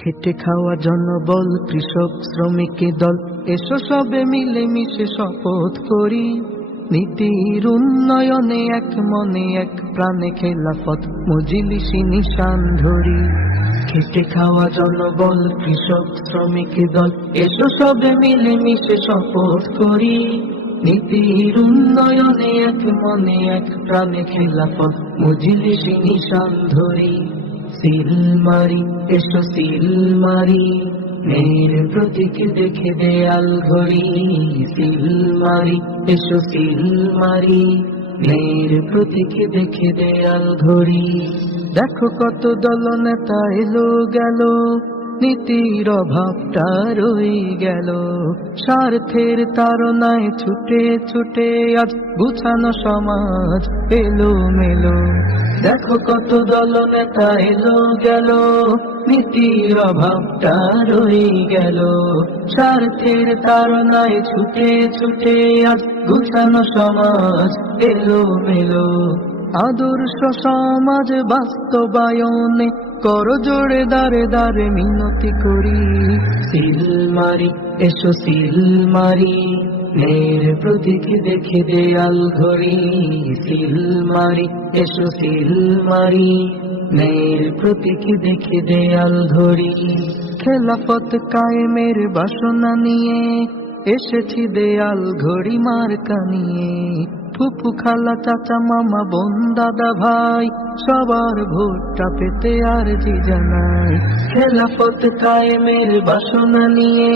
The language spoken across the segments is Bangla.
খেটে খাওয়া জনবল, কৃষক শ্রমিক দল, এসো সবে মিলে মিশে শপথ করি, নীতির উন্নয়নে এক মনে এক প্রাণে খেলাফত মজলিসি নিশান ধরি। খেটে খাওয়া জনবল, কৃষক শ্রমিক দল, এসো সবে মিলে মিশে শপথ করি, নীতির উন্নয়নে এক মনে এক প্রাণে খেলাফত মজলিসি নিশান ধরি। সিল মারি, এসো সিল মারি, ন্যায়ের প্রতীক দেখে দেয়াল ঘড়ি। সিল মারি, এসো সিল মারি, ন্যায়ের প্রতীক দেখে দেয়াল ঘড়ি। দেখো কত দলনেতা এলো গেল, নীতির অভাবটা রয়ে গেল, স্বার্থের তাড়নায় ছুটে ছুটে আজ গুছানো সমাজ এলো মেলো। দেখো কত দলনেতা এলো গেল, নীতির অভাবটা রয়ে গেল, স্বার্থের তাড়নায় ছুটে ছুটে আজ গুছানো সমাজ এলো মেলো। আদর্শ সমাজ বাস্তবায়নে কর জোরে দারে দারে মিনতি করি। সিল মারি, এসো সিল মারি, ন্যায়ের প্রতীক দেখে দেয়াল ঘড়ি। সিল মারি, এসো সিল মারি, ন্যায়ের প্রতীক দেখে দেয়াল ঘড়ি। খেলাফত কায়েমের বাসনা নিয়ে এসেছি দেয়াল ঘড়ি মার্কা নিয়ে। ফুফু খালা চাচা মামা বোন দাদা ভাই সবার ভোটটা পেতে আরজি জানাই। খেলাফত কায়েমের বাসনা নিয়ে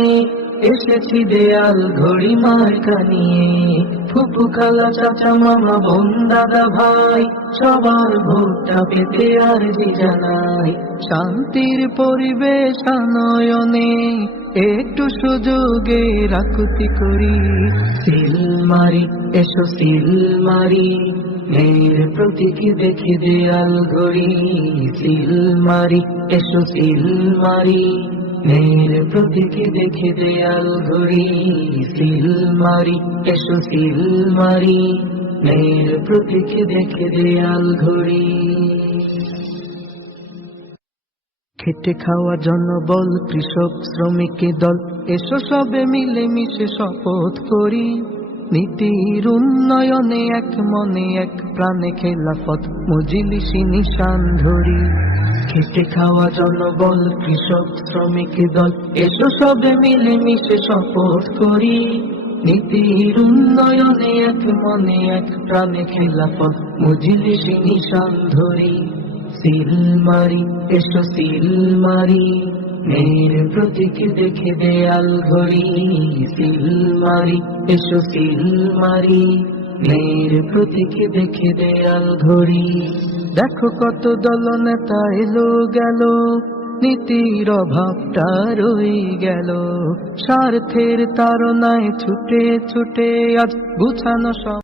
এসেছি দেয়াল ঘড়ি মার্কা নিয়ে। ফুফু খালা চাচা মামা বোন দাদা ভাই সবার ভোটটা পেতে আরজি জানাই। শান্তির পরিবেশ আনয়নে একটু সুযোগে রাকুতি করি। সিল মারি, এসো সিল মারি, ন্যায়ের প্রতীক দেখে দেয়াল ঘড়ি। সিল মারি, এসো সিল মারি, ন্যায়ের প্রতীক দেখে দেয়াল ঘড়ি। সিল মারি, এসো সিল মারি, ন্যায়ের প্রতীক দেখে দেয়াল ঘড়ি। খেটে খাওয়া জনবল, কৃষক শ্রমিক দল, এসো সবে মিলে মিশে শপথ করি, নীতির উন্নয়নে এক মনে এক প্রাণে খেলাফত মজলিসি নিশান ধরি। খেটে খাওয়া জনবল, কৃষক শ্রমিক দল, এসো সবে মিলে মিশে শপথ করি, নীতির উন্নয়নে এক মনে এক প্রাণে খেলাফত মজলিসি নিশান ধরি। সিল মারি, এসো সিল মারি, ন্যায়ের প্রতীক দেখে দেয়াল ঘড়ি। সিল মারি, এসো সিল মারি, ন্যায়ের প্রতীক দেখে দেয়াল ঘড়ি। দেখো কত দলনেতা এলো গেল, নীতির অভাবটা রয়ে গেল, স্বার্থের তাড়নায় ছুটে ছুটে আজ গুছানো